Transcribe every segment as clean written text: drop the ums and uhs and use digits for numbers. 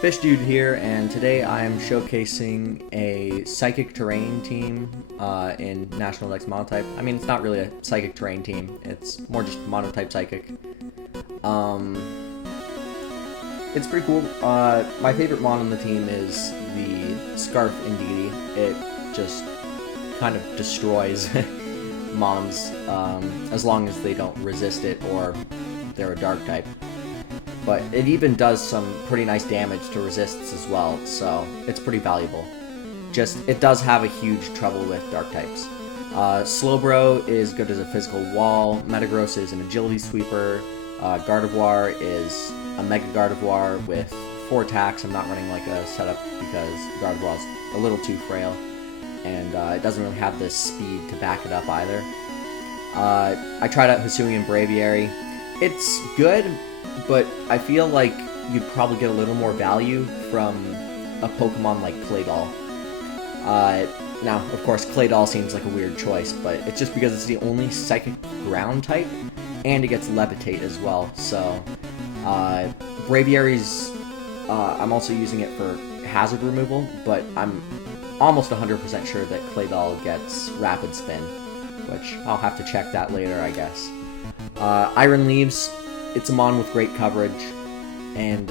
Fish Dude here, and today I am showcasing a Psychic Terrain team in National Dex Monotype. I mean, it's not really a Psychic Terrain team, it's more just Monotype Psychic. It's pretty cool. My favorite mon on the team is the Scarf Indeedee. It just kind of destroys mons as long as they don't resist it or they're a dark type. But it even does some pretty nice damage to resists as well, so it's pretty valuable. Just, it does have a huge trouble with dark types. Slowbro is good as a physical wall, Metagross is an agility sweeper, Gardevoir is a Mega Gardevoir with 4 attacks. I'm not running like a setup because Gardevoir is a little too frail, and it doesn't really have the speed to back it up either. I tried out Hisuian Braviary. It's good, but I feel like you'd probably get a little more value from a Pokemon like Claydol. Now, of course, Claydol seems like a weird choice, but it's just because it's the only Psychic Ground type, and it gets Levitate as well, so Braviary's, I'm also using it for hazard removal, but I'm almost 100% sure that Claydol gets Rapid Spin, which I'll have to check that later, I guess. Iron Leaves, it's a mon with great coverage, and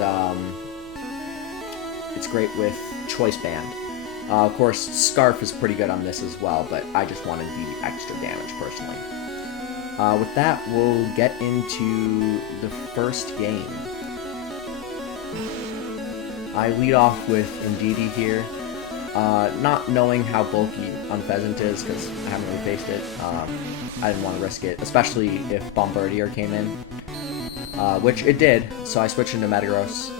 it's great with Choice Band. Of course, Scarf is pretty good on this as well, but I just wanted the extra damage personally. With that, we'll get into the first game. I lead off with Indeedee here. Not knowing how bulky Unpheasant is, because I haven't really faced it, I didn't want to risk it, especially if Bombardier came in, which it did, so I switched into Metagross.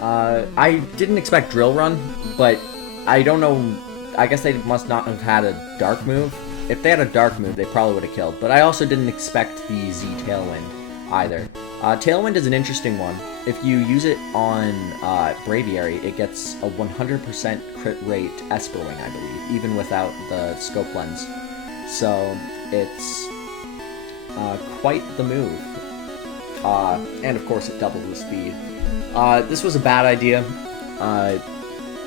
I didn't expect Drill Run, but I don't know, I guess they must not have had a Dark move. If they had a Dark move, they probably would have killed, but I also didn't expect the Z Tailwind either. Tailwind is an interesting one. If you use it on Braviary, it gets a 100% crit rate Esper Wing, I believe, even without the Scope Lens. So it's quite the move. And of course it doubles the speed. This was a bad idea.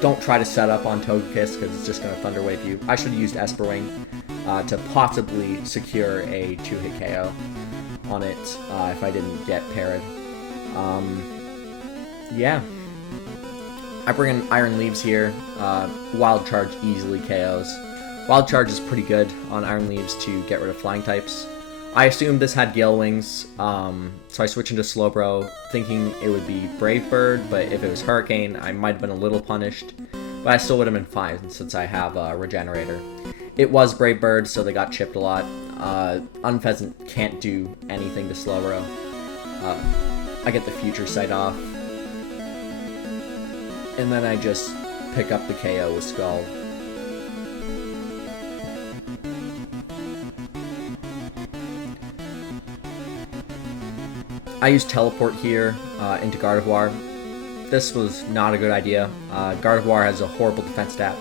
Don't try to set up on Togekiss because it's just going to Thunder Wave you. I should have used Esper Wing to possibly secure a 2-hit KO on it if I didn't get parried. Yeah. I bring in Iron Leaves here. Wild Charge easily KOs. Wild Charge is pretty good on Iron Leaves to get rid of flying types. I assumed this had Gale Wings, so I switched into Slowbro, thinking it would be Brave Bird, but if it was Hurricane, I might have been a little punished. But I still would have been fine, since I have a Regenerator. It was Brave Bird, so they got chipped a lot. Unpheasant can't do anything to Slowbro. I get the Future Sight off. And then I just pick up the KO with Scald. I used Teleport here into Gardevoir. This was not a good idea. Gardevoir has a horrible defense stat,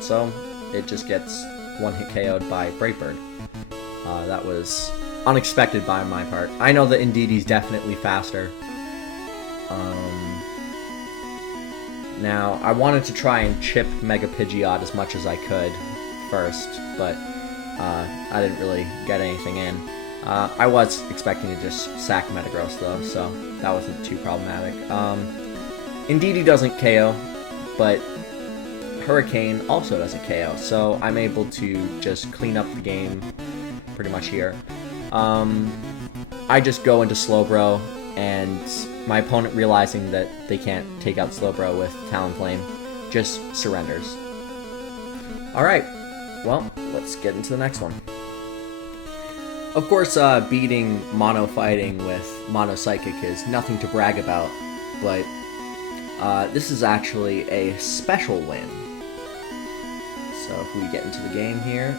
so it just gets 1-hit KO'd by Brave Bird. That was unexpected by my part. I know that Indeedee's definitely faster. Now, I wanted to try and chip Mega Pidgeot as much as I could first, but I didn't really get anything in. I was expecting to just sack Metagross though, so that wasn't too problematic. Indeedee doesn't KO, but Hurricane also doesn't KO, so I'm able to just clean up the game pretty much here. I just go into Slowbro, and my opponent, realizing that they can't take out Slowbro with Talonflame, just surrenders. Alright, well, let's get into the next one. Of course, beating Mono Fighting with Mono Psychic is nothing to brag about, but this is actually a special win. So if we get into the game here,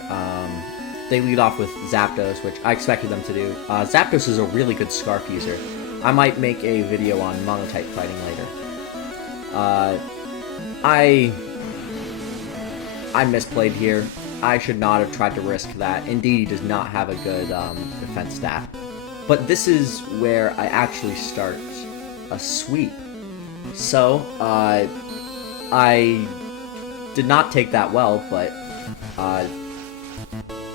they lead off with Zapdos, which I expected them to do. Zapdos is a really good Scarf user. I might make a video on Monotype fighting later. I misplayed here. I should not have tried to risk that. Indeedee does not have a good defense stat. But this is where I actually start a sweep. So, I did not take that well, but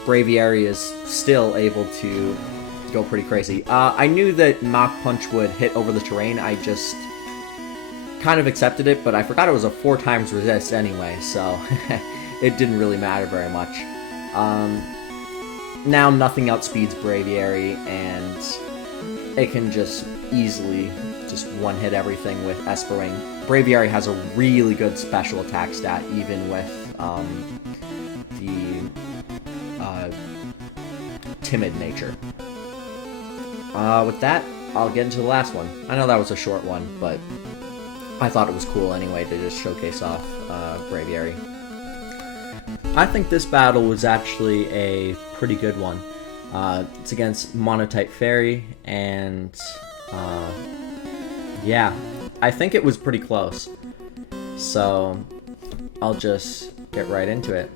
Braviary is still able to go pretty crazy. I knew that Mach Punch would hit over the terrain. I just kind of accepted it, but I forgot it was a 4 times resist anyway, so it didn't really matter very much. Now nothing outspeeds Braviary, and it can just easily just one-hit everything with Espering. Braviary has a really good special attack stat, even with the timid nature. With that, I'll get into the last one. I know that was a short one, but I thought it was cool anyway to just showcase off Braviary. I think this battle was actually a pretty good one. It's against Monotype Fairy, and yeah, I think it was pretty close. So I'll just get right into it.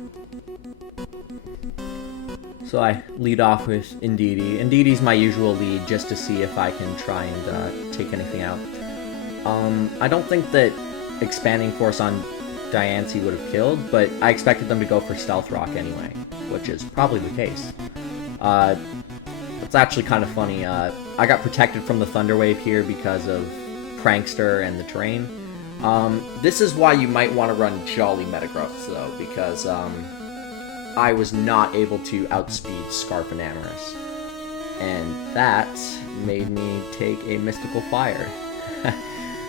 So I lead off with Indeedee. Indeedee's my usual lead just to see if I can try and take anything out. I don't think that Expanding Force on Diancie would have killed, but I expected them to go for Stealth Rock anyway, which is probably the case. It's actually kind of funny. I got protected from the Thunder Wave here because of Prankster and the terrain. This is why you might want to run Jolly Metagross, though, because I was not able to outspeed Scarf and Amorous. And that made me take a Mystical Fire,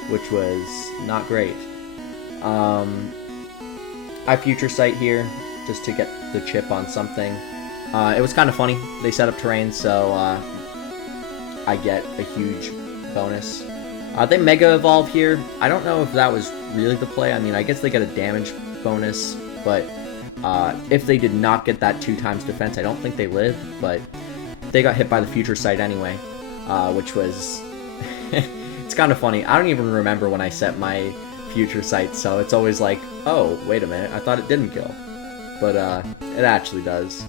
which was not great. I Future Sight here, just to get the chip on something. It was kind of funny. They set up terrain, so I get a huge bonus. They Mega Evolve here. I don't know if that was really the play. I mean, I guess they get a damage bonus, but if they did not get that 2 times defense, I don't think they live, but they got hit by the Future Sight anyway, which was... It's kind of funny. I don't even remember when I set my Future Sight, so it's always like, oh, wait a minute, I thought it didn't kill. But it actually does.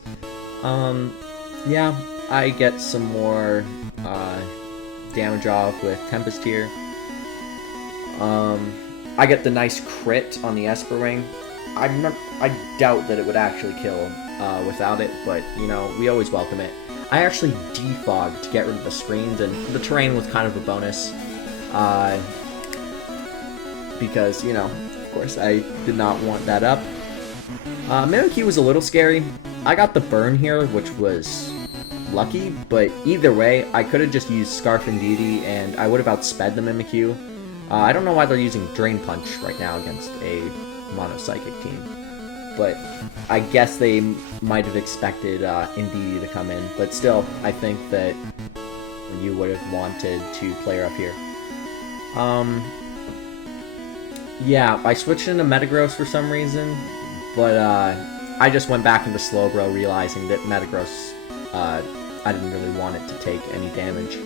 Yeah, I get some more damage off with Tempest here. I get the nice crit on the Espering. I doubt that it would actually kill without it, but, you know, we always welcome it. I actually defogged to get rid of the screens, and the terrain was kind of a bonus. Because, you know, of course, I did not want that up. Mimikyu was a little scary. I got the burn here, which was lucky, but either way, I could have just used Scarf Indeedee, and I would have outsped the Mimikyu. I don't know why they're using Drain Punch right now against a Mono-Psychic team, but I guess they might have expected Indeedee to come in, but still, I think that you would have wanted to play her up here. Yeah, I switched into Metagross for some reason, but I just went back into Slowbro, realizing that Metagross, I didn't really want it to take any damage.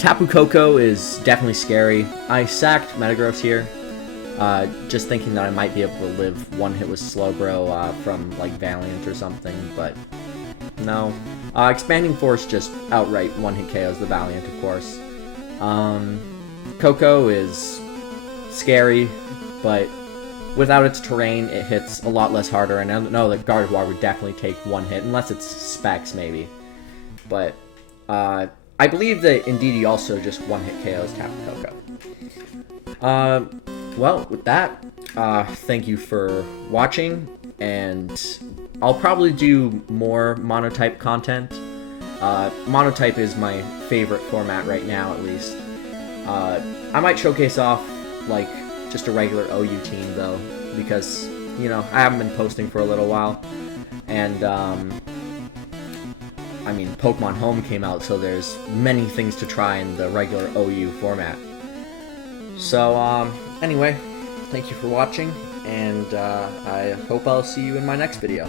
Tapu Koko is definitely scary. I sacked Metagross here, just thinking that I might be able to live one hit with Slowbro from, like, Valiant or something, but no. Expanding Force just outright one-hit KOs the Valiant, of course. Koko is scary, but without its terrain, it hits a lot less harder, and I know that Gardevoir would definitely take one hit, unless it's Specs, maybe. But, I believe that Indeedee also just one-hit KOs Tapu Koko. Well, with that, thank you for watching, and I'll probably do more Monotype content. Monotype is my favorite format right now, at least. I might showcase off, like, just a regular OU team, though, because, you know, I haven't been posting for a little while, and, I mean, Pokemon Home came out, so there's many things to try in the regular OU format. So, anyway, thank you for watching, and I hope I'll see you in my next video.